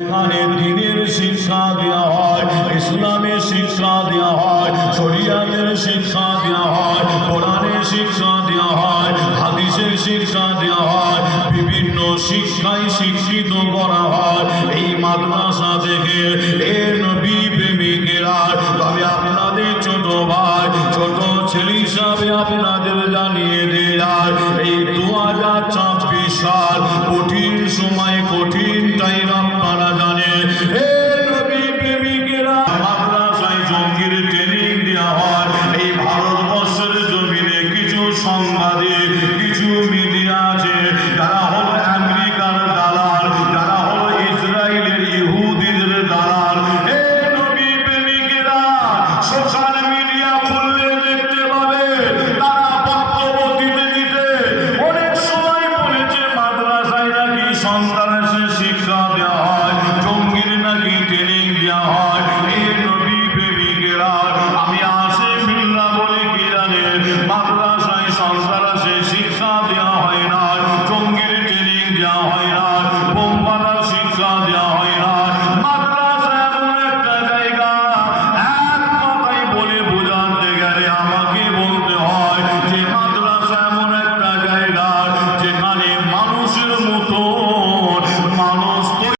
এখানে দ্বীনের শিক্ষা দেওয়া হয়, ইসলামের শিক্ষা দেওয়া হয়, শরিয়াতের শিক্ষা দেওয়া হয়, কোরআনের শিক্ষা দেওয়া হয়, হাদিসের শিক্ষা দেওয়া হয়, বিভিন্ন শিক্ষায় শিক্ষিত করা হয় এই মাদ্রাসা থেকে। এ নবী প্রেমিকেরা, তবে আপনাদের ছোট ভাই, ছোট ছেলে হিসাবে আপনাদের জানিয়ে দেয়, এই 2026 সাল কঠিন সময়, কঠিন টাইম আপনারা জানেন। এ নবী প্রেমিকেরা, মাদ্রাসায় জঙ্গির ট্রেনিং দেওয়া হয়। এই ভারতবর্ষের জমিনে কিছু সাংবাদিক, কিছু মিডিয়া আছে, যারা হলো আমেরিকার দালাল, যারা হলো ইসরায়েলের ইহুদিদের দালাল। এ নবী প্রেমিকেরা, সোশ্যাল মিডিয়া খুললে দেখতে পাবে তারা বক্তব্য দিতে দিতে অনেক সময় বলেছে মাদ্রাসায় নাকি সন্ত্রাসের শিক্ষা দেওয়া হয়, জঙ্গির নাকি ট্রেনিং দেওয়া হয়। এই নবী প্রেমিকেরা, আমি আশিকুল্লাহ বলে কি জানেন, মাদ্রাসায় সন্ত্রাসের শিক্ষা দেওয়া হয় না, জঙ্গির ট্রেনিং দেওয়া হয় না, বোম মারার শিক্ষা দেওয়া